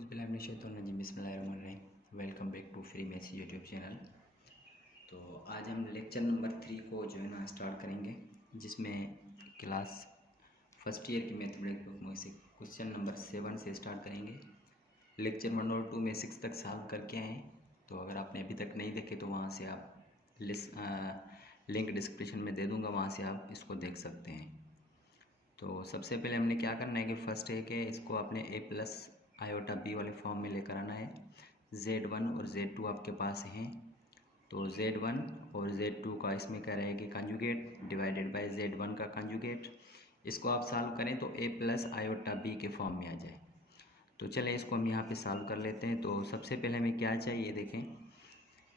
बिस्मिल्लाहिर्रहमानिर्रहीम। Welcome back to free maths YouTube channel. तो आज हम लेक्चर नंबर 3 को जो है ना स्टार्ट करेंगे, जिसमें क्लास फर्स्ट ईयर की मैथमेटिक्स बुक में से क्वेश्चन नंबर 7 से स्टार्ट करेंगे। लेक्चर 1 और 2 में 6 तक सॉल्व करके आए। तो अगर आपने अभी तक नहीं देखे तो वहाँ से आप लिंक डिस्क्रिप्शन में दे दूँगा, वहाँ से आप इसको देख सकते हैं। तो सबसे पहले हमने क्या करना है कि फर्स्ट है कि इसको अपने a प्लस आयोटा बी वाले फॉर्म में लेकर आना है। Z1 और Z2 आपके पास हैं, तो Z1 और Z2 का इसमें कह रहे हैं कि कंजुगेट डिवाइडेड बाय Z1 का कंजुगेट। इसको आप सॉल्व करें तो a प्लस आयोटा बी के फॉर्म में आ जाए। तो चलें इसको हम यहाँ पे सॉल्व कर लेते हैं। तो सबसे पहले हमें क्या चाहिए, देखें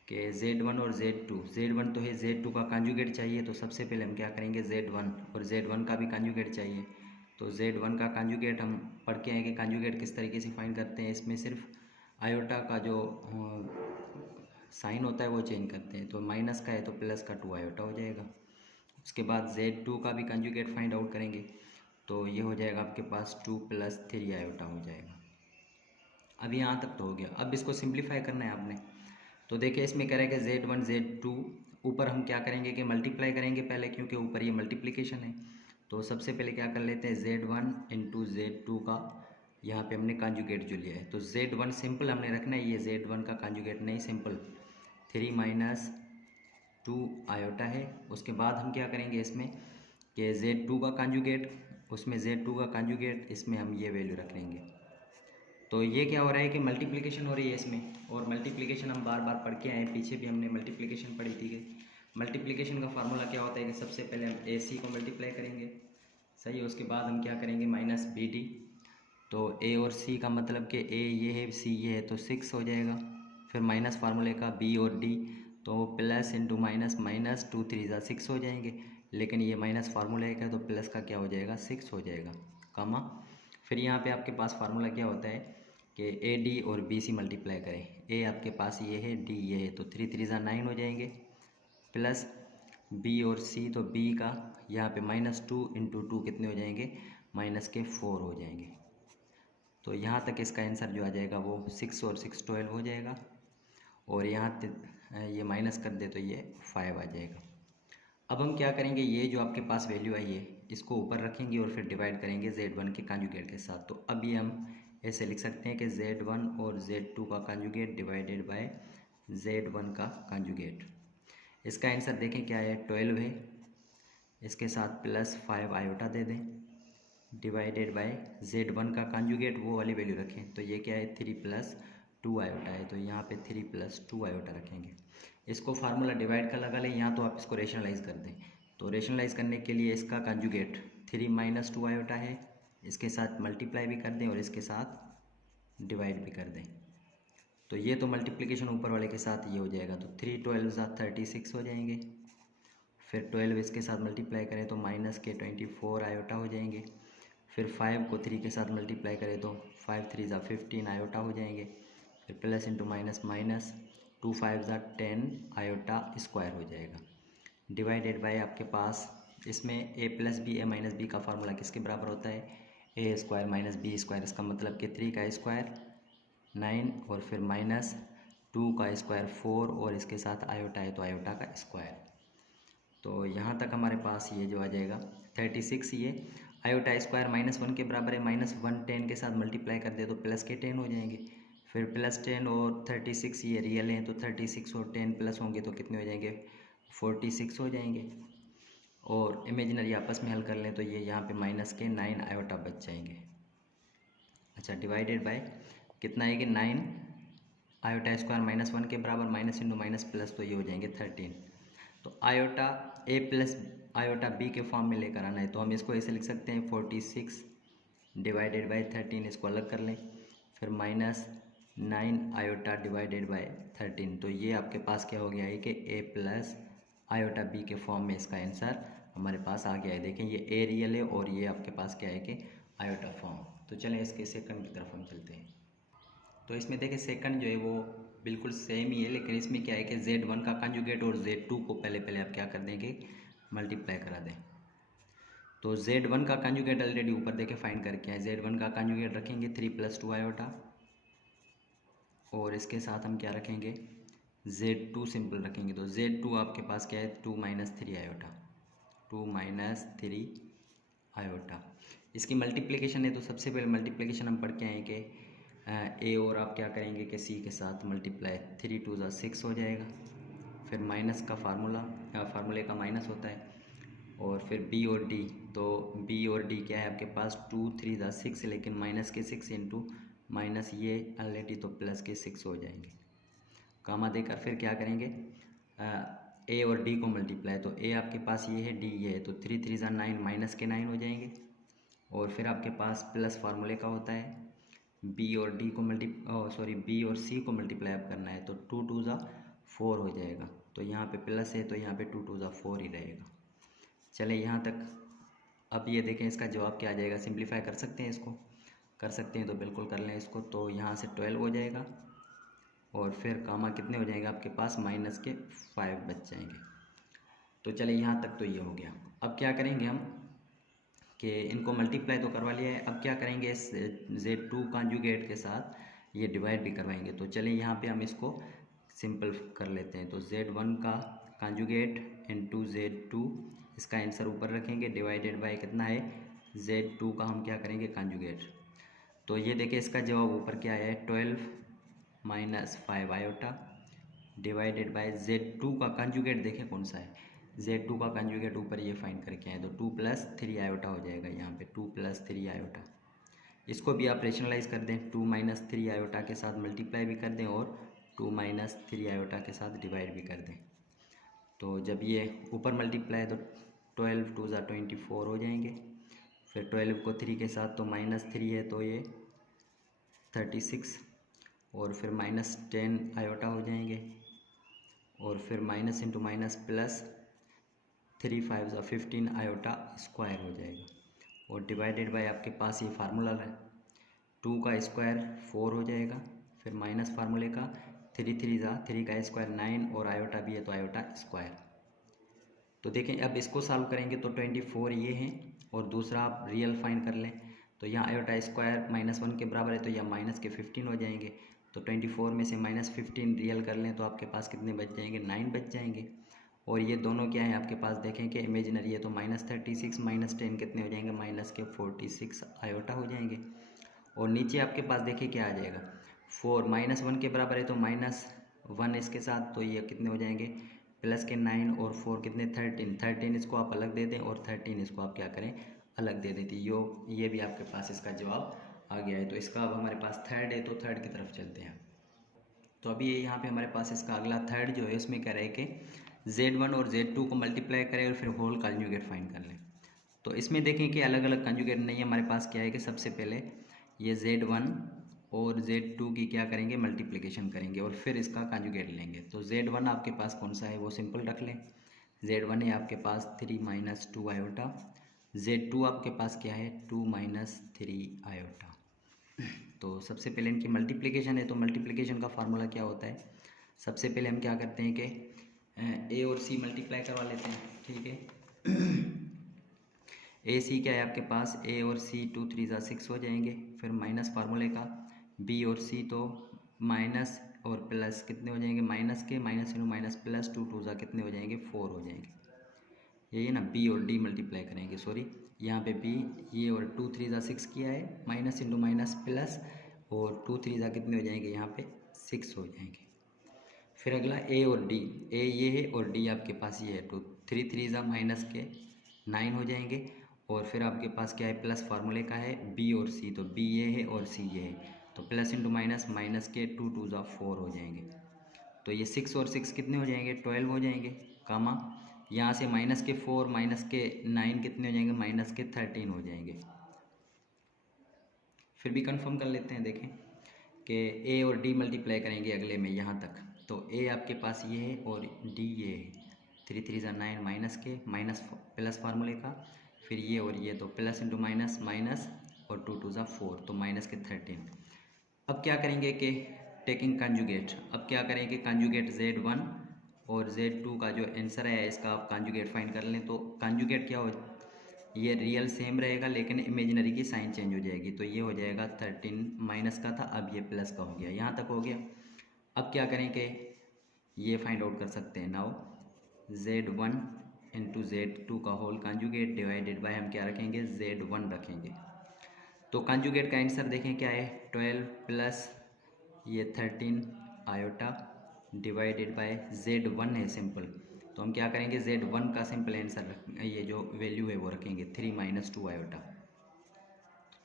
कि Z1 और Z1 तो है, Z2 का कंजुगेट चाहिए। तो सबसे पहले हम क्या करेंगे, Z1 और Z1 का भी कंजुगेट चाहिए। तो Z1 का कंजुगेट हम पढ़ के आए कि कंजुगेट किस तरीके से फाइंड करते हैं। इसमें सिर्फ आयोटा का जो साइन होता है वो चेंज करते हैं। तो माइनस का है तो प्लस का 2 आयोटा हो जाएगा। उसके बाद Z2 का भी कंजुगेट फाइंड आउट करेंगे, तो ये हो जाएगा आपके पास 2 + 3 आयोटा हो जाएगा। अब यहाँ तक तो हो गया। अब इसको सिंप्लीफाई करना है आपने। तो देखिए इसमें कह रहे हैं कि Z1 Z2 ऊपर हम क्या करेंगे कि मल्टीप्लाई करेंगे पहले, क्योंकि ऊपर ये मल्टीप्लिकेशन है। तो सबसे पहले क्या कर लेते हैं, Z1 × Z2 का यहाँ पे हमने कंजुगेट जो लिया है। तो Z1 सिंपल हमने रखना है, ये Z1 का कंजुगेट नहीं, सिंपल 3 - 2 आयोटा है। उसके बाद हम क्या करेंगे इसमें कि Z2 का कंजुगेट, उसमें Z2 का कंजुगेट, इसमें हम ये वैल्यू रख लेंगे। तो ये क्या हो रहा है कि मल्टीप्लिकेशन हो रही है इसमें, और मल्टीप्लिकेशन हम बार बार पढ़ के आए, पीछे भी हमने मल्टीप्लिकेशन पढ़ी थी कि मल्टीप्लिकेशन का फार्मूला क्या होता है कि सबसे पहले हम AC को मल्टीप्लाई करेंगे, सही है। उसके बाद हम क्या करेंगे -BD। तो A और C का मतलब कि A ये है, C ये है, तो 6 हो जाएगा। फिर माइनस फार्मूले का B और D, तो प्लस इंटू माइनस, -2 × 3 = 6 हो जाएंगे। लेकिन ये माइनस फार्मूले का, तो प्लस का क्या हो जाएगा, 6 हो जाएगा, कॉमा। फिर यहाँ पे आपके पास फार्मूला क्या होता है कि AD और BC मल्टीप्लाई करें। A आपके पास ये है, D ये है, तो 3 × 3 = 9 हो जाएंगे। प्लस B और C, तो B का यहाँ पे -2 × 2 कितने हो जाएंगे, -4 हो जाएंगे। तो यहाँ तक इसका आंसर जो आ जाएगा वो 6 और 6 12 हो जाएगा। और यहाँ ये माइनस कर दे तो ये 5 आ जाएगा। अब हम क्या करेंगे, ये जो आपके पास वैल्यू आई है इसको ऊपर रखेंगे और फिर डिवाइड करेंगे Z1 के कंजुगेट के साथ। तो अब ये हम ऐसे लिख सकते हैं कि Z1 और Z2 का कंजुगेट डिवाइडेड बाय Z1 का कंजुगेट। इसका आंसर देखें क्या है, 12 है। इसके साथ +5 आयोटा दे दें, डिवाइडेड बाय Z1 का कंजुगेट वो वाली वैल्यू रखें। तो ये क्या है, 3 + 2 आयोटा है, तो यहाँ पे 3 + 2 आयोटा रखेंगे। इसको फार्मूला डिवाइड का लगा लें, यहाँ तो आप इसको रेशनलाइज कर दें। तो रेशनलाइज करने के लिए इसका कंजुगेट 3 - 2 आयोटा है, इसके साथ मल्टीप्लाई भी कर दें और इसके साथ डिवाइड भी कर दें। तो ये तो मल्टीप्लिकेशन ऊपर वाले के साथ ये हो जाएगा, तो 3 12 = 36 हो जाएंगे। फिर 12 इसके साथ मल्टीप्लाई करें तो -24 आयोटा हो जाएंगे। फिर 5 को 3 के साथ मल्टीप्लाई करें तो 5 × 3 = 15 आयोटा हो जाएंगे। फिर plus into minus minus, 2 5 = 10 iota square हो जाएगा। डिवाइडेड बाय आपके पास इसमें a + b a - b का फार्मूला किसके बराबर होता है, a² - b²। इसका मतलब कि 3 का स्क्वायर 9 और फिर -2 का स्क्वायर 4 और इसके साथ आयोटा है तो आयोटा का स्क्वायर। तो यहाँ तक हमारे पास ये जो आ जाएगा 36, ये आयोटा स्क्वायर -1 के बराबर है। -1 10 के साथ मल्टीप्लाई कर दे तो प्लस के 10 हो जाएंगे। फिर +10 और 36 ये रियल हैं, तो 36 और 10 प्लस होंगे तो कितने हो जाएंगे, 46 हो जाएंगे। और इमेजिनरी आपस में हल कर लें तो ये यहाँ पे -9 आयोटा बच जाएंगे। अच्छा, डिवाइडेड बाय कितना है कि 9 आयोटा स्क्वायर -1 के बराबर, माइनस इंटू माइनस प्लस, तो ये हो जाएंगे 13। तो आयोटा a + आयोटा b के फॉर्म में लेकर आना है। तो हम इसको ऐसे लिख सकते हैं 46 डिवाइडेड बाय 13, इसको अलग कर लें। फिर -9 आयोटा डिवाइडेड बाय 13, तो ये आपके पास क्या हो गया है कि a + आयोटा b के फॉर्म में इसका आंसर हमारे पास आ गया है। देखें ये a रियल है और ये आपके पास क्या है कि आयोटा फॉर्म। तो चलें इसके सेकंड की तरफ हम चलते हैं। तो इसमें देखिए सेकंड जो है वो बिल्कुल सेम ही है, लेकिन इसमें क्या है कि Z1 का कंजुगेट और Z2 को पहले आप क्या कर देंगे, मल्टीप्लाई करा दें। तो Z1 का कंजुगेट ऑलरेडी ऊपर देखे फाइंड करके आए। Z1 का कंजुगेट रखेंगे 3 + 2 आयोटा, और इसके साथ हम क्या रखेंगे, Z2 सिंपल रखेंगे। तो Z2 आपके पास क्या है, 2 - 3 आयोटा, 2 - 3 आयोटा। इसकी मल्टीप्लिकेशन है, तो सबसे पहले मल्टीप्लिकेशन हम पढ़ के आए कि ए और आप क्या करेंगे कि सी के साथ मल्टीप्लाई, 3 × 2 = 6 हो जाएगा। फिर माइनस का फार्मूले का माइनस होता है। और फिर बी और डी, तो बी और डी क्या है आपके पास, 2 × 3 = 6, लेकिन माइनस के 6 इंटू माइनस ये ऑलरेडी, तो प्लस के 6 हो जाएंगे। कामा देकर फिर क्या करेंगे, ए और डी को मल्टीप्लाई, तो ए आपके पास ये है, डी ये है, तो 3 × 3 = 9, माइनस के 9 हो जाएंगे। और फिर आपके पास प्लस फार्मूले का होता है, बी और डी को बी और सी को मल्टीप्लाई आप करना है, तो 2 × 2 = 4 हो जाएगा। तो यहाँ पे प्लस है, तो यहाँ पे 2 × 2 = 4 ही रहेगा। चले यहाँ तक। अब ये देखें इसका जवाब क्या आ जाएगा, सिंप्लीफाई कर सकते हैं इसको, कर सकते हैं तो बिल्कुल कर लें इसको। तो यहाँ से 12 हो जाएगा, और फिर कामा कितने हो जाएंगे आपके पास, माइनस के 5 बच जाएंगे। तो चले यहाँ तक तो ये हो गया। अब क्या करेंगे हम कि इनको मल्टीप्लाई तो करवा लिया है, अब क्या करेंगे, इस Z2 कॉन्जुगेट के साथ ये डिवाइड भी करवाएंगे। तो चलिए यहाँ पे हम इसको सिंपल कर लेते हैं। तो Z1 का कॉन्जुगेट इनटू Z2, इसका आंसर ऊपर रखेंगे, डिवाइडेड बाय कितना है, Z2 का हम क्या करेंगे, कॉन्जुगेट। तो ये देखिए इसका जवाब ऊपर क्या आया है, 12 - 5 आयोटा, डिवाइडेड बाय Z2 का कॉन्जुगेट देखें कौन सा है, Z2 का कॉन्जुगेट ऊपर ये फाइंड करके आए, तो 2 + 3 आयोटा हो जाएगा यहाँ पे, 2 + 3 आयोटा। इसको भी आप रेशनलाइज कर दें, 2 - 3 आयोटा के साथ मल्टीप्लाई भी कर दें, और 2 - 3 आयोटा के साथ डिवाइड भी कर दें। तो जब ये ऊपर मल्टीप्लाई, तो 12 × 2 = 24 हो जाएंगे। फिर 12 को 3 के साथ, तो -3 है, तो ये 36, और फिर -10 आयोटा हो जाएंगे, और फिर minus into minus plus 3 × 5 = 15 iota square हो जाएगा। और डिवाइडेड बाय आपके पास ये फार्मूला है, 2 का स्क्वायर 4 हो जाएगा, फिर माइनस फार्मूले का 3 × 3 = 3 का स्क्वायर 9, और आयोटा भी है तो आयोटा स्क्वायर। तो देखें अब इसको सॉल्व करेंगे, तो 24 ये है, और दूसरा आप रियल फाइंड कर लें, तो यहाँ आयोटा स्क्वायर -1 के बराबर है, तो यह माइनस के 15 हो जाएंगे। तो 24 में से -15 रियल कर लें, तो आपके पास कितने बच जाएंगे, 9 बच जाएंगे। और ये दोनों क्या है आपके पास, देखें कि इमेजिनरी है, तो -36 - 10 कितने हो जाएंगे, -46 आयोटा हो जाएंगे। और नीचे आपके पास देखिए क्या आ जाएगा, 4 -1 के बराबर है, तो -1 इसके साथ, तो ये कितने हो जाएंगे, प्लस के 9, और 4 कितने, 13 इसको आप अलग दे दें, और 13 इसको आप क्या करें, अलग दे देती। ये भी आपके पास इसका जवाब आ गया है। तो इसका अब हमारे पास थर्ड है, तो थर्ड की तरफ चलते हैं। तो अभी ये यहाँ पे हमारे पास इसका अगला थर्ड जो है, उसमें कह रहे हैं कि Z1 और Z2 को मल्टीप्लाई करें, और फिर होल कॉन्जुगेट फाइंड कर लें। तो इसमें देखें कि अलग अलग कॉन्जुगेट नहीं है हमारे पास। क्या है कि सबसे पहले ये Z1 और Z2 की क्या करेंगे, मल्टीप्लिकेशन करेंगे, और फिर इसका कॉन्जुगेट लेंगे। तो Z1 आपके पास कौन सा है, वो सिंपल रख लें। Z1 है आपके पास 3 - 2 आयोटा। Z2 आपके पास क्या है, 2 - 3 आयोटा। तो सबसे पहले इनकी मल्टीप्लिकेशन है, तो मल्टीप्लिकेशन का फार्मूला क्या होता है, सबसे पहले हम क्या करते हैं कि ए और सी मल्टीप्लाई करवा लेते हैं, ठीक है। ए सी क्या है आपके पास, ए और सी 2 × 3 = 6 हो जाएंगे। फिर माइनस फार्मूले का बी और सी, तो माइनस और प्लस कितने हो जाएंगे, माइनस के माइनस इंटू माइनस प्लस 2 × 2 = कितने हो जाएंगे, 4 हो जाएंगे। यही है ना, बी और डी मल्टीप्लाई करेंगे, सॉरी यहाँ पे बी, ये और 2 × 3 = 6 किया है, माइनस इंटू माइनस प्लस, और 2 × 3 = कितने हो जाएंगे, यहाँ पे 6 हो जाएंगे। फिर अगला ए और डी, ए ये है और डी आपके पास ये है, तो 3 × 3 = माइनस के 9 हो जाएंगे। और फिर आपके पास क्या है, प्लस फार्मूले का है बी और सी, तो बी ये है और सी ये है, तो प्लस इंटू माइनस, माइनस के 2 × 2 = 4 हो जाएंगे। तो ये 6 और 6 कितने हो जाएंगे, 12 हो जाएंगे, कामा यहाँ से माइनस के 4 माइनस के 9 कितने हो जाएंगे, माइनस के 13 हो जाएंगे। फिर भी कंफर्म कर लेते हैं, देखें कि ए और डी मल्टीप्लाई करेंगे अगले में यहाँ तक, तो ए आपके पास ये है और डी ये है, 3 × 3 = 9, माइनस के माइनस प्लस फार्मूले का, फिर ये और ये, तो प्लस इंटू माइनस माइनस, और 2 × 2 = 4, तो माइनस के 13। अब क्या करेंगे कि टेकिंग कंजुगेट, अब क्या करेंगे कंजुगेट Z1 और Z2 का जो आंसर है इसका आप कंजुगेट फाइंड कर लें। तो कंजुगेट क्या हो, ये रियल सेम रहेगा लेकिन इमेजिनरी की साइन चेंज हो जाएगी, तो ये हो जाएगा 13, माइनस का था अब ये प्लस का हो गया, यहाँ तक हो गया। अब क्या करें कि ये फाइंड आउट कर सकते हैं। नाउ Z1 इंटू Z2 का होल कॉन्जुगेट डिवाइडेड बाय हम क्या रखेंगे, Z1 रखेंगे। तो कॉन्जुगेट का आंसर देखें क्या है, 12 प्लस ये 13 आयोटा डिवाइडेड बाय Z1 है सिंपल। तो हम क्या करेंगे, Z1 का सिंपल आंसर ये जो वैल्यू है वो रखेंगे 3 माइनस 2 आयोटा।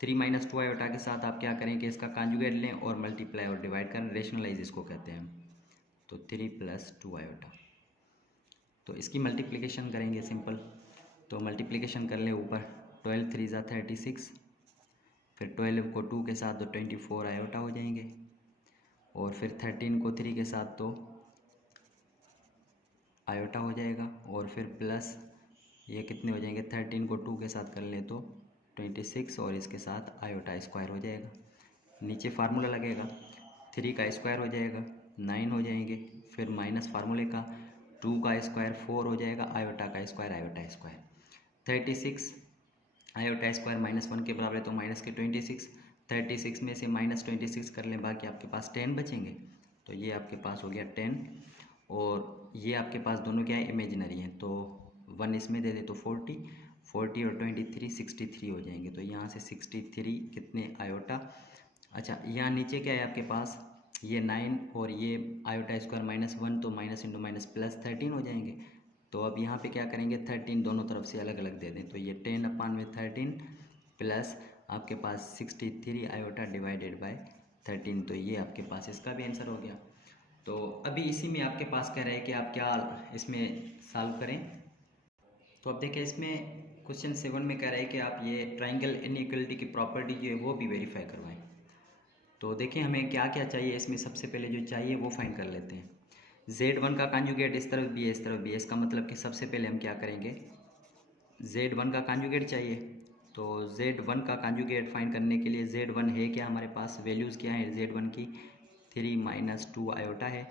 3 माइनस 2 आयोटा के साथ आप क्या करेंगे, इसका कॉन्जुगेट लें और मल्टीप्लाई और डिवाइड करें, रेशनलाइज इसको कहते हैं हम। तो 3 प्लस 2 आयोटा, तो इसकी मल्टीप्लिकेशन करेंगे सिंपल। तो मल्टीप्लिकेशन कर लें ऊपर, 12 3 ज़ा 36, फिर 12 को 2 के साथ तो 24 आयोटा हो जाएंगे, और फिर 13 को 3 के साथ तो आयोटा हो जाएगा, और फिर प्लस ये कितने हो जाएंगे, 13 को 2 के साथ कर लें तो 26, और इसके साथ आयोटा स्क्वायर हो जाएगा। नीचे फार्मूला लगेगा, 3 का स्क्वायर हो जाएगा 9 हो जाएंगे, फिर माइनस फार्मूले का 2 का स्क्वायर 4 हो जाएगा, आयोटा का square iota square 36 iota square -1 के बराबर है, तो माइनस के 26, 36 में से -26 कर लें, बाकी आपके पास 10 बचेंगे। तो ये आपके पास हो गया 10, और ये आपके पास दोनों क्या है, इमेजिनरी हैं, तो 1 इसमें दे दे तो 40 और 23 63 हो जाएंगे। तो यहाँ से 63 कितने आयोटा। अच्छा, यहाँ नीचे क्या है आपके पास, ये 9 और ये आयोटा स्क्वायर -1, तो माइनस इंटू माइनस प्लस 13 हो जाएंगे। तो अब यहाँ पे क्या करेंगे, 13 दोनों तरफ से अलग अलग दे दें, तो ये 10/13 प्लस आपके पास 63 आयोटा डिवाइडेड बाय 13, तो ये आपके पास इसका भी आंसर हो गया। तो अभी इसी में आपके पास कह रहे हैं कि आप क्या इसमें सॉल्व करें। तो अब देखिए, इसमें क्वेश्चन 7 में कह रहा है कि आप ये ट्राइंगल इनइक्वलिटी की प्रॉपर्टी जो है वो भी वेरीफाई करवाएं। तो देखिए हमें क्या क्या चाहिए, इसमें सबसे पहले जो चाहिए वो फाइंड कर लेते हैं। Z1 का कॉन्जुगेट इस तरफ भी है इस तरफ भी है, इसका मतलब कि सबसे पहले हम क्या करेंगे, Z1 का कॉन्जुगेट चाहिए। तो Z1 का कॉन्जुगेट फाइंड करने के लिए Z1 है क्या हमारे पास, वैल्यूज़ क्या है Z1 की, 3 माइनस 2 आयोटा है।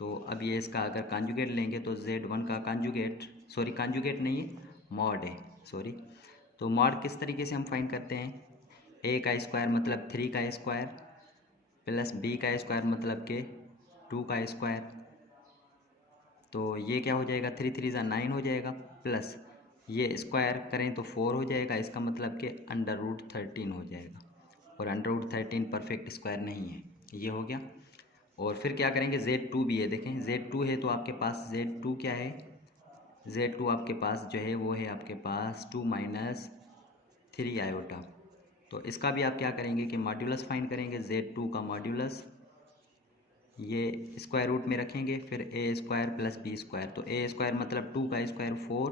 तो अब ये इसका अगर कॉन्जुगेट लेंगे तो Z1 का कॉन्जुगेट, सॉरी कॉन्जुगेट नहीं है, मॉड है, सॉरी। तो मॉड किस तरीके से हम फाइंड करते हैं, a का स्क्वायर मतलब 3 का स्क्वायर प्लस b का स्क्वायर मतलब के 2 का स्क्वायर। तो ये क्या हो जाएगा, 3 3 ज़ा 9 हो जाएगा, प्लस ये स्क्वायर करें तो 4 हो जाएगा, इसका मतलब कि √13 हो जाएगा, और √13 परफेक्ट स्क्वायर नहीं है, ये हो गया। और फिर क्या करेंगे, Z2 भी है, देखें Z2 है तो आपके पास Z2 क्या है, Z2 आपके पास जो है वो है आपके पास 2 माइनस 3 आयोटा। तो इसका भी आप क्या करेंगे कि मॉड्यूलस फाइंड करेंगे, Z2 का मॉड्यूलस ये स्क्वायर रूट में रखेंगे, फिर a square plus b square, तो a स्क्वायर मतलब 2 का स्क्वायर 4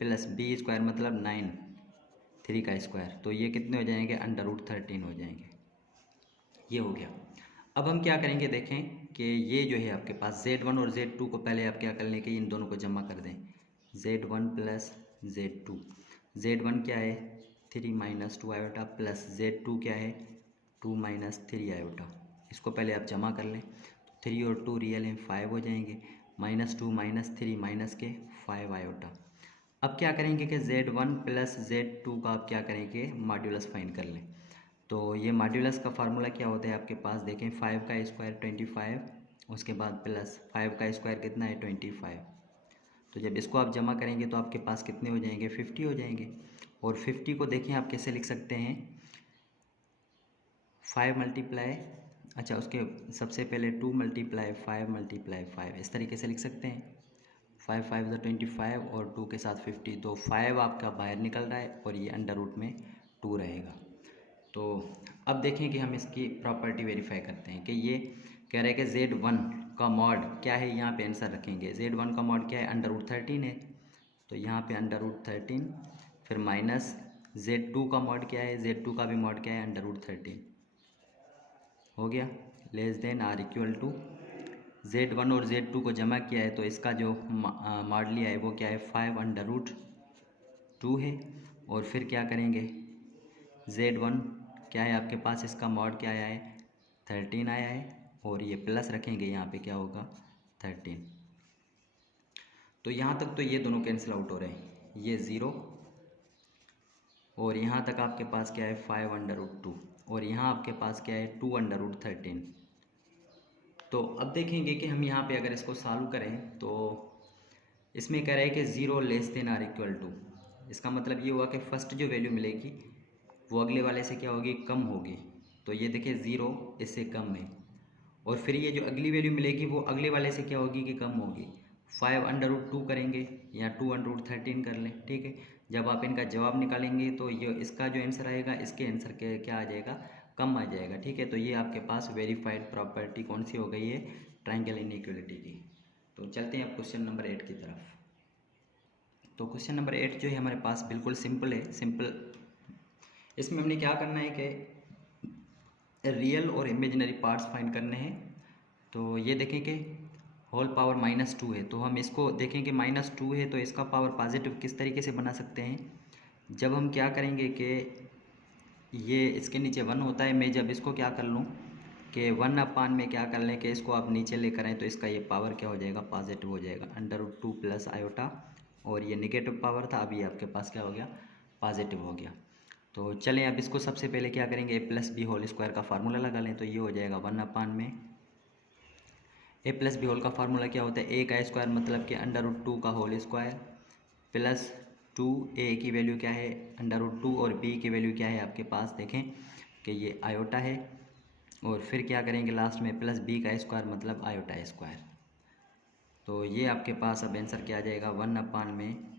प्लस b स्क्वायर मतलब 9 3 का स्क्वायर, तो ये कितने हो जाएंगे, √13 हो जाएंगे, ये हो गया। अब हम क्या करेंगे, देखें कि ये जो है आपके पास Z1 और Z2 को पहले आप क्या कर लें कि इन दोनों को जमा कर दें, Z1 प्लस Z2, Z1 क्या है 3 माइनस 2 आयोटा प्लस Z2 क्या है 2 माइनस 3 आयोटा, इसको पहले आप जमा कर लें। 3 और 2 रियल हैं 5 हो जाएंगे, -2 -3 माइनस के 5 आयोटा। अब क्या करेंगे कि Z1 प्लस Z2 का आप क्या करेंगे, मॉड्यूलस फाइंड कर लें। तो ये मॉड्यूलस का फार्मूला क्या होता है आपके पास, देखें 5 का स्क्वायर 25, उसके बाद प्लस 5 का स्क्वायर कितना है 25। तो जब इसको आप जमा करेंगे तो आपके पास कितने हो जाएंगे, 50 हो जाएंगे। और 50 को देखें आप कैसे लिख सकते हैं, 5 मल्टीप्लाई, अच्छा उसके सबसे पहले 2 मल्टीप्लाई 5 मल्टीप्लाई 5, इस तरीके से लिख सकते हैं। 5 5 ज़ा 25 और 2 के साथ 50, तो 5 आपका बाहर निकल रहा है और ये अंडर रूट में 2 रहेगा। तो अब देखें कि हम इसकी प्रॉपर्टी वेरीफाई करते हैं कि ये कह रहे हैं कि Z1 का मॉड क्या है, यहाँ पे आंसर रखेंगे। Z1 का मॉड क्या है, √13 है, तो यहाँ पे √13, फिर माइनस Z2 का मॉड क्या है, Z2 का भी मॉड क्या है, √13 हो गया, less than or equal to Z1 और Z2 को जमा किया है तो इसका जो मॉड लिया है वो क्या है 5√2 है। और फिर क्या करेंगे, Z1 क्या है आपके पास, इसका मॉड क्या आया है 13 आया है, और ये प्लस रखेंगे यहाँ पे क्या होगा 13। तो यहाँ तक तो ये दोनों कैंसिल आउट हो रहे हैं, ये 0, और यहाँ तक आपके पास क्या है 5√2, और यहाँ आपके पास क्या है 2√13, तो अब देखेंगे कि हम यहाँ पे अगर इसको सॉल्व करें तो इसमें कह रहा है कि 0 less than or equal to, इसका मतलब ये हुआ कि फर्स्ट जो वैल्यू मिलेगी वो अगले वाले से क्या होगी, कम होगी। तो ये देखिए 0 इससे कम है, और फिर ये जो अगली वैल्यू मिलेगी वो अगले वाले से क्या होगी कि कम होगी। 5√2 करेंगे या 2√13 कर लें, ठीक है। जब आप इनका जवाब निकालेंगे तो ये इसका जो आंसर आएगा इसके आंसर के क्या आ जाएगा, कम आ जाएगा, ठीक है। तो ये आपके पास वेरीफाइड प्रॉपर्टी कौन सी हो गई है, ट्रायंगल इनइक्वालिटी की। तो चलते हैं अब क्वेश्चन नंबर 8 की तरफ। तो क्वेश्चन नंबर 8 जो है हमारे पास बिल्कुल सिंपल है। सिंपल इसमें हमने क्या करना है कि रियल और इमेजिनरी पार्ट्स फाइंड करने हैं। तो ये देखें कि होल पावर -2 है, तो हम इसको देखें कि -2 है तो इसका पावर पॉजिटिव किस तरीके से बना सकते हैं। जब हम क्या करेंगे कि ये इसके नीचे 1 होता है, मैं जब इसको क्या कर लूँ कि 1/, में क्या कर लें कि इसको आप नीचे लेकर आएँ तो इसका ये पावर क्या हो जाएगा, पॉजिटिव हो जाएगा, √2 प्लस आयोटा, और ये निगेटिव पावर था, अभी आपके पास क्या हो गया, पॉजिटिव हो गया। तो चलें अब इसको सबसे पहले क्या करेंगे, a+b होल स्क्वायर का फार्मूला लगा लें। तो ये हो जाएगा 1/, में a+b होल का फार्मूला क्या होता है, a का स्क्वायर मतलब कि √2 का होल स्क्वायर प्लस 2, a की वैल्यू क्या है √2 और b की वैल्यू क्या है आपके पास, देखें कि ये आयोटा है, और फिर क्या करेंगे लास्ट में प्लस b का स्क्वायर मतलब आयोटा स्क्वायर। तो ये आपके पास अब आंसर क्या आ जाएगा, 1/, में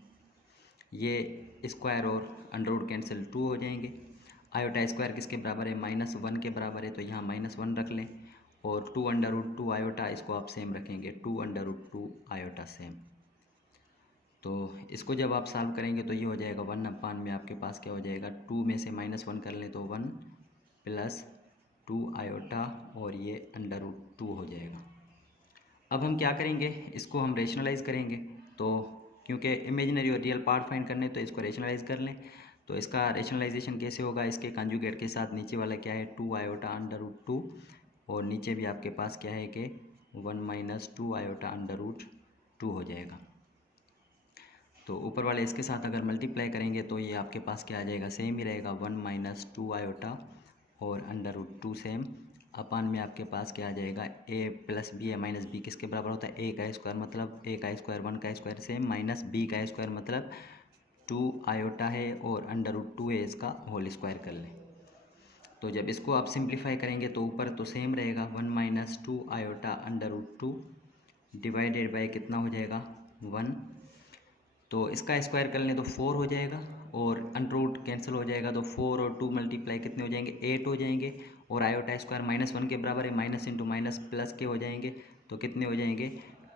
ये स्क्वायर और अंडर कैंसिल 2 हो जाएंगे। आयोटा स्क्वायर किसके बराबर है, -1 के बराबर है, तो यहाँ -1 रख लें, और 2√2 आयोटा इसको आप सेम रखेंगे, 2√2 आयोटा सेम। तो इसको जब आप सॉल्व करेंगे तो ये हो जाएगा 1/, में आपके पास क्या हो जाएगा, 2 में से -1 कर लें तो 1 प्लस 2 आयोटा, और ये √2 हो जाएगा। अब हम क्या करेंगे, इसको हम रेशनलाइज करेंगे। तो क्योंकि इमेजिनरी और रियल पार्ट फाइंड करने तो इसको रेशनलाइज कर लें। तो इसका रेशनलाइजेशन कैसे होगा, इसके कंजुगेट के साथ नीचे वाला क्या है 2 आयोटा √2, और नीचे भी आपके पास क्या है कि 1 - 2 आयोटा √2 हो जाएगा। तो ऊपर वाले इसके साथ अगर मल्टीप्लाई करेंगे तो ये आपके पास क्या आ जाएगा, सेम ही रहेगा, 1 - 2 आयोटा और √2 सेम, अपान में आपके पास क्या आ जाएगा, a+b या -b किसके बराबर होता है, a का स्क्वायर मतलब a का स्क्वायर 1 का स्क्वायर सेम, माइनस b का स्क्वायर मतलब 2 आयोटा है और √2 है, इसका होल स्क्वायर कर लें। तो जब इसको आप सिंप्लीफाई करेंगे तो ऊपर तो सेम रहेगा, 1 - 2 आयोटा √2 डिवाइडेड बाई कितना हो जाएगा, 1। तो इसका स्क्वायर कर लें तो 4 हो जाएगा, और अंडर कैंसिल हो जाएगा, तो 4 और 2 मल्टीप्लाई कितने हो जाएंगे, 8 हो जाएंगे, और आयोटा स्क्वायर -1 के बराबर है, माइनस इंटू माइनस प्लस के हो जाएंगे, तो कितने हो जाएंगे,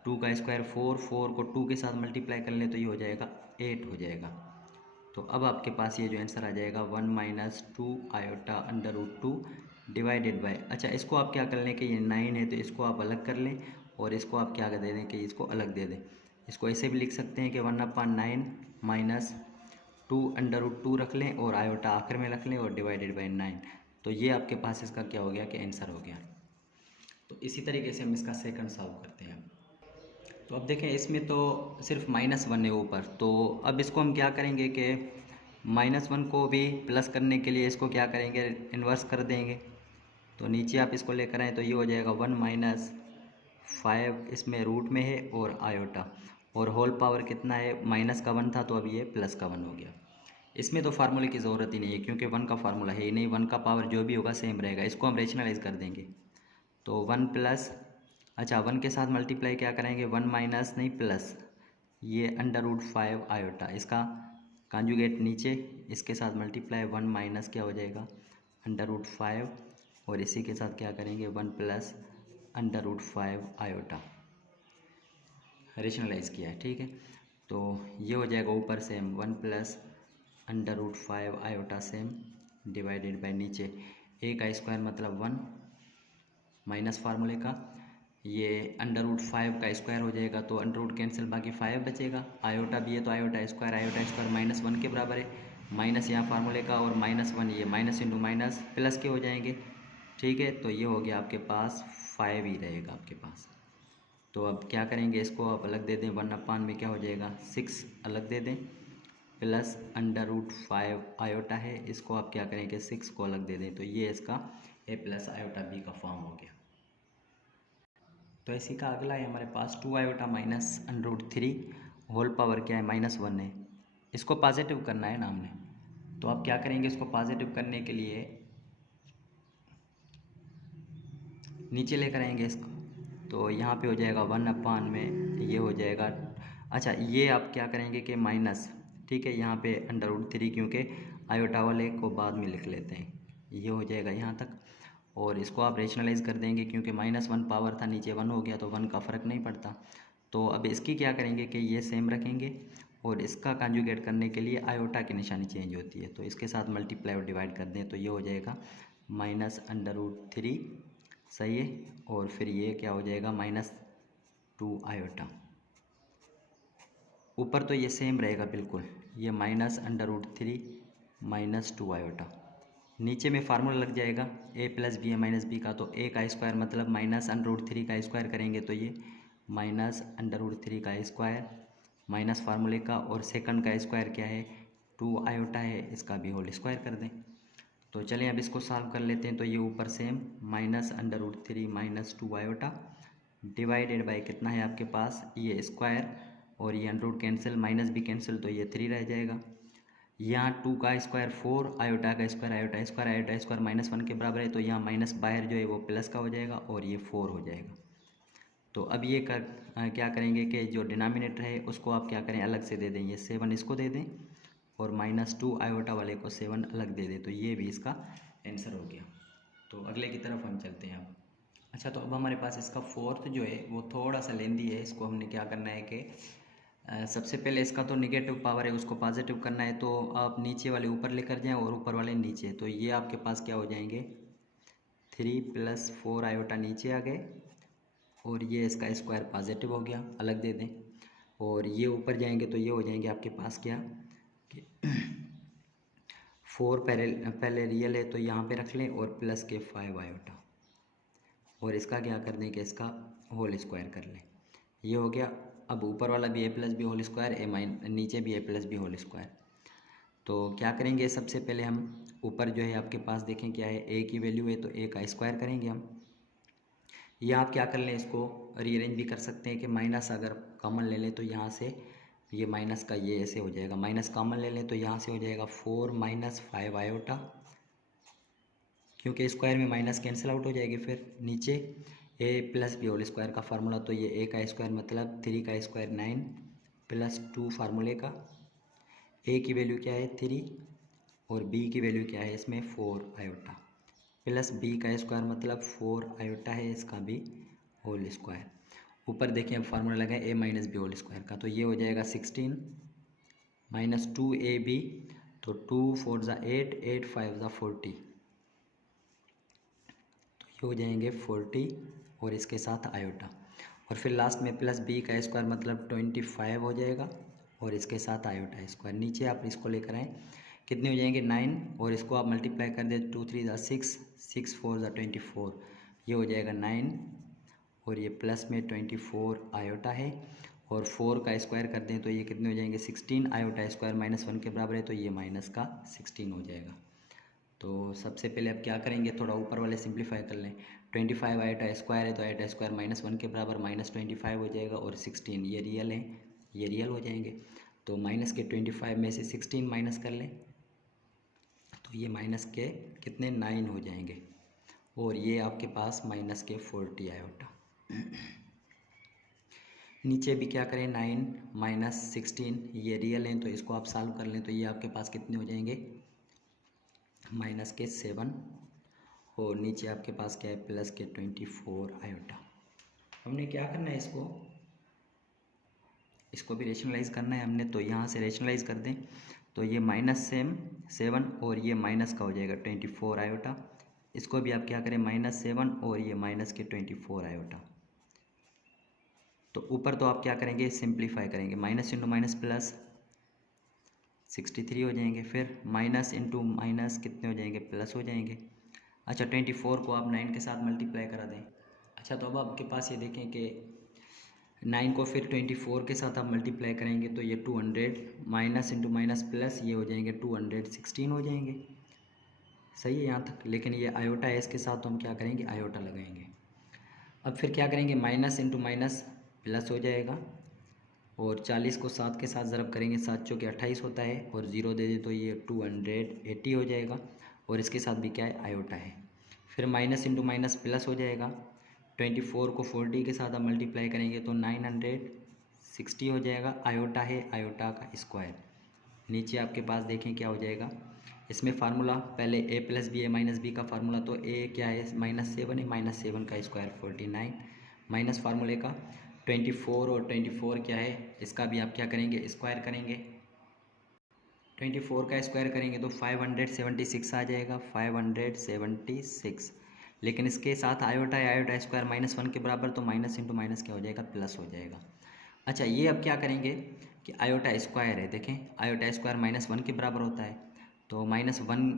2 का स्क्वायर 4, 4 को 2 के साथ मल्टीप्लाई कर लें तो ये हो जाएगा 8 हो जाएगा। तो अब आपके पास ये जो आंसर आ जाएगा 1 - 2 आयोटा √2 डिवाइडेड बाय, अच्छा इसको आप क्या कर लें कि ये 9 है तो इसको आप अलग कर लें, और इसको आप क्या दे दें कि इसको अलग दे दें। इसको ऐसे भी लिख सकते हैं कि 1/9 माइनस 2 √2 रख लें, और आयोटा आखिर में रख लें, और डिवाइडेड बाई 9। तो ये आपके पास इसका क्या हो गया कि आंसर हो गया। तो इसी तरीके से हम इसका सेकंड सॉल्व करते हैं। तो अब देखें इसमें तो सिर्फ -1 है ऊपर, तो अब इसको हम क्या करेंगे कि -1 को भी प्लस करने के लिए इसको क्या करेंगे, इन्वर्स कर देंगे। तो नीचे आप इसको लेकर आएँ तो ये हो जाएगा 1 - 5 इसमें रूट में है, और आयोटा, और होल पावर कितना है, -1 था तो अब ये +1 हो गया। इसमें तो फार्मूले की ज़रूरत ही नहीं है क्योंकि 1 का फार्मूला है ही नहीं, 1 का पावर जो भी होगा सेम रहेगा। इसको हम रेशनलाइज कर देंगे तो 1 प्लस, अच्छा 1 के साथ मल्टीप्लाई क्या करेंगे, 1 माइनस नहीं प्लस, ये √5 आयोटा, इसका कॉन्जुगेट नीचे, इसके साथ मल्टीप्लाई 1 माइनस क्या हो जाएगा, √5, और इसी के साथ क्या करेंगे 1 प्लस √5 आयोटा, रेशनलाइज किया है, ठीक है। तो ये हो जाएगा ऊपर same 1 plus √5 iota same divided by नीचे a का स्क्वायर मतलब 1 माइनस फार्मूले का, ये √5 का स्क्वायर हो जाएगा तो अंडर कैंसिल, बाकी 5 बचेगा, आयोटा भी है तो आयोटा स्क्वायर -1 के बराबर है, माइनस यहाँ फार्मूले का, और -1 ये माइनस इंटू माइनस प्लस के हो जाएंगे, ठीक है। तो ये हो गया आपके पास 5 ही रहेगा आपके पास। तो अब क्या करेंगे, इसको आप अलग दे दें, 1/, में क्या हो जाएगा 6 अलग दे दें, प्लस √5 आयोटा है, इसको आप क्या करेंगे 6 को अलग दे दें, तो ये इसका a+ आयोटा b का फॉर्म हो गया। तो इसी का अगला है हमारे पास 2 आयोटा माइनस √3 होल पावर क्या है -1 है। इसको पॉजिटिव करना है ना हमने, तो आप क्या करेंगे, इसको पॉजिटिव करने के लिए नीचे लेकर आएंगे इसको, तो यहाँ पे हो जाएगा 1 में ये हो जाएगा। अच्छा, ये आप क्या करेंगे कि माइनस, ठीक है, यहाँ पे √3 क्योंकि आयोटा वाले को बाद में लिख लेते हैं, ये हो जाएगा यहाँ तक। और इसको आप रेशनलाइज कर देंगे क्योंकि -1 पावर था, नीचे 1 हो गया तो 1 का फ़र्क नहीं पड़ता। तो अब इसकी क्या करेंगे कि ये सेम रखेंगे और इसका कंजुगेट करने के लिए आयोटा की निशानी चेंज होती है, तो इसके साथ मल्टीप्लाई और डिवाइड कर दें तो ये हो जाएगा -√3, सही है। और फिर ये क्या हो जाएगा -2 आयोटा। ऊपर तो ये सेम रहेगा बिल्कुल, ये -√3 -2 आयोटा। नीचे में फार्मूला लग जाएगा a + b है -b का, तो a का स्क्वायर मतलब -√3 का स्क्वायर करेंगे तो ये -√3 का स्क्वायर माइनस फार्मूले का, और सेकंड का स्क्वायर क्या है 2 आयोटा है, इसका भी होल स्क्वायर कर दें। तो चलें अब इसको सॉल्व कर लेते हैं। तो ये ऊपर सेम -√3 -2 आयोटा डिवाइडेड बाय कितना है आपके पास, ये स्क्वायर और ये √ कैंसिल, माइनस भी कैंसिल, तो ये 3 रह जाएगा। यहाँ 2 का स्क्वायर 4, आयोटा का square iota square, iota square -1 के बराबर है, तो यहाँ माइनस बाहर जो है वो प्लस का हो जाएगा और ये 4 हो जाएगा। तो अब ये क्या करेंगे कि जो डिनोमिनेटर है उसको आप क्या करें, अलग से दे दें, ये 7 इसको दे दें और -2 आयोटा वाले को 7 अलग दे दें, तो ये भी इसका आंसर हो गया। तो अगले की तरफ हम चलते हैं अब। अच्छा, तो अब हमारे पास इसका फोर्थ जो है वो थोड़ा सा लेंदी है, इसको हमने क्या करना है कि सबसे पहले इसका तो निगेटिव पावर है उसको पॉजिटिव करना है, तो आप नीचे वाले ऊपर लेकर जाएं और ऊपर वाले नीचे, तो ये आपके पास क्या हो जाएंगे 3 + 4 आयोटा नीचे आ गए और ये इसका स्क्वायर पॉजिटिव हो गया, अलग दे दें। और ये ऊपर जाएंगे तो ये हो जाएंगे आपके पास क्या कि 4 पहले रियल है तो यहाँ पे रख लें और प्लस के 5 आयोटा, और इसका क्या कर दें कि इसका होल स्क्वायर कर लें, ये हो गया। अब ऊपर वाला भी a + b होल स्क्वायर, नीचे भी a + b होल स्क्वायर। तो क्या करेंगे, सबसे पहले हम ऊपर जो है आपके पास देखें क्या है, a की वैल्यू है तो a का स्क्वायर करेंगे हम। या आप क्या कर लें, इसको रीअरेंज भी कर सकते हैं कि माइनस अगर कॉमन ले लें तो यहाँ से ये माइनस का ये ऐसे हो जाएगा, माइनस कॉमन ले लें तो यहाँ से हो जाएगा 4 - 5 आयोटा, क्योंकि स्क्वायर में माइनस कैंसिल आउट हो जाएगी। फिर नीचे a + b होल स्क्वायर का फार्मूला, तो ये a का स्क्वायर मतलब 3 का स्क्वायर 9 + 2 फार्मूले का, a की वैल्यू क्या है 3 और b की वैल्यू क्या है इसमें 4 आयोटा, प्लस b का स्क्वायर मतलब 4 आयोटा है, इसका भी होल स्क्वायर। ऊपर देखिए अब फार्मूला लगाए a - b होल स्क्वायर का, तो ये हो जाएगा 16 - 2ab, तो 2 4 ज़ा 8, 8 5 ज़ा 40, हो जाएंगे 40 और इसके साथ आयोटा, और फिर लास्ट में प्लस b का स्क्वायर मतलब 25 हो जाएगा और इसके साथ आयोटा स्क्वायर। नीचे आप इसको लेकर आएँ, कितने हो जाएंगे 9, और इसको आप मल्टीप्लाई कर दें 2 3 ज़ा 6, 6 4 ज़ा 24, ये हो जाएगा 9 और ये प्लस में 24 आयोटा है, और 4 का स्क्वायर कर दें तो ये कितने हो जाएंगे 16, आयोटा स्क्वायर -1 के बराबर है तो ये माइनस का 16 हो जाएगा। तो सबसे पहले अब क्या करेंगे, थोड़ा ऊपर वाले सिंप्लीफाई कर लें। 25 आयोटा स्क्वायर है तो आयोटा स्क्वायर -1 के बराबर -25 हो जाएगा, और 16 ये रियल है, ये रियल हो जाएंगे। तो माइनस के 25 में से 16 माइनस कर लें तो ये माइनस के कितने 9 हो जाएंगे, और ये आपके पास माइनस के 40 आयोटा। नीचे भी क्या करें 9 - 16, ये रियल हैं तो इसको आप सॉल्व कर लें तो ये आपके पास कितने हो जाएंगे माइनस के 7, और नीचे आपके पास क्या है प्लस के 24 आयोटा। हमने क्या करना है, इसको भी रेशनलाइज करना है हमने, तो यहाँ से रेशनलाइज कर दें तो ये -7 और ये माइनस का हो जाएगा 24 आयोटा। इसको भी आप क्या करें -7 और ये माइनस के 24 आयोटा। तो ऊपर तो आप क्या करेंगे सिंप्लीफाई करेंगे, माइनस इंटू माइनस प्लस 63 हो जाएंगे, फिर माइनस इंटू माइनस कितने हो जाएंगे प्लस हो जाएंगे। अच्छा, 24 को आप 9 के साथ मल्टीप्लाई करा दें। अच्छा, तो अब आपके पास ये देखें कि 9 को फिर 24 के साथ आप मल्टीप्लाई करेंगे तो ये 200, माइनस इंटू माइनस प्लस ये हो जाएंगे 216 हो जाएंगे। सही है यहाँ तक, लेकिन ये आयोटा है इसके साथ तो हम क्या करेंगे आयोटा लगाएंगे। अब फिर क्या करेंगे, माइनस इंटू माइनस प्लस हो जाएगा, और 40 को 7 के साथ ज़रब करेंगे, 7 चौके 28 होता है, और 0 दे दे तो ये 280 हो जाएगा, और इसके साथ भी क्या है, आयोटा है। फिर माइनस इंटू माइनस प्लस हो जाएगा, 24 को 40 के साथ आप मल्टीप्लाई करेंगे तो 960 हो जाएगा, आयोटा है, आयोटा का स्क्वायर। नीचे आपके पास देखें क्या हो जाएगा, इसमें फार्मूला पहले a plus b a minus b का फार्मूला, तो a क्या है, -7 है, -7 का स्क्वायर 49, माइनस फार्मूले का 24, और 24 क्या है, इसका भी आप क्या करेंगे, स्क्वायर करेंगे। 24 का स्क्वायर करेंगे तो 576 आ जाएगा, 576। लेकिन इसके साथ आयोटा है, आयोटा स्क्वायर -1 के बराबर, तो माइनस इंटू माइनस क्या हो जाएगा, प्लस हो जाएगा। अच्छा, ये अब क्या करेंगे कि आयोटा स्क्वायर है, देखें आयोटा स्क्वायर -1 के बराबर होता है, तो -1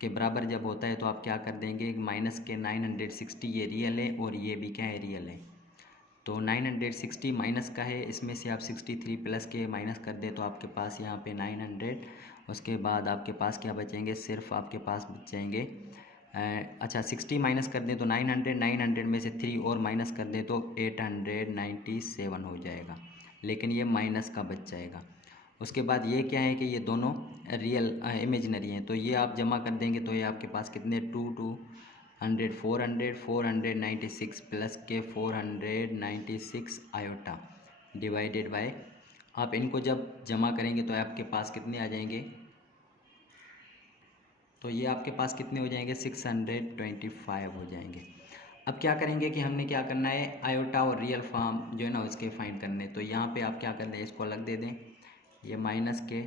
के बराबर जब होता है तो आप क्या कर देंगे, माइनस के 960 ये रियल है, और ये भी क्या है, रियल है। तो 960 माइनस का है, इसमें से आप 63 प्लस के माइनस कर दे तो आपके पास यहाँ पे 900, उसके बाद आपके पास क्या बचेंगे, सिर्फ आपके पास बचेंगे अच्छा 60 माइनस कर दें तो 900 में से 3 और माइनस कर दें तो 897 हो जाएगा, लेकिन ये माइनस का बच जाएगा। उसके बाद ये क्या है कि ये दोनों रियल इमेजिनरी हैं, तो ये आप जमा कर देंगे तो ये आपके पास कितने 200 496 प्लस के 496 आयोटा डिवाइडेड बाय, आप इनको जब जमा करेंगे तो आपके पास कितने आ जाएंगे, तो ये आपके पास कितने हो जाएंगे, 625 हो जाएंगे। अब क्या करेंगे कि हमने क्या करना है, आयोटा और रियल फॉर्म जो है ना उसके फाइंड करने, तो यहाँ पे आप क्या कर दें, इसको अलग दे दें, ये माइनस के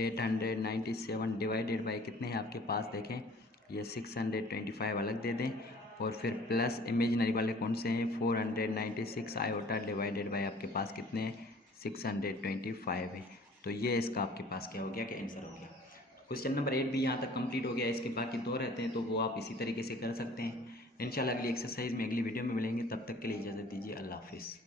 897 डिवाइडेड बाई कितने हैं आपके पास, देखें ये 625 अलग दे दें, और फिर प्लस इमेजिनरी वाले कौन से हैं, 496 आयोटा डिवाइडेड बाई आपके पास कितने हैं, 625 है। तो ये इसका आपके पास क्या हो गया, क्या आंसर हो गया। क्वेश्चन नंबर 8 भी यहाँ तक कंप्लीट हो गया, इसके बाकी 2 रहते हैं तो वो आप इसी तरीके से कर सकते हैं। इंशाल्लाह अगली एक्सरसाइज में अगली वीडियो में मिलेंगे, तब तक के लिए इजाज़त दीजिए, अल्लाह हाफिज़।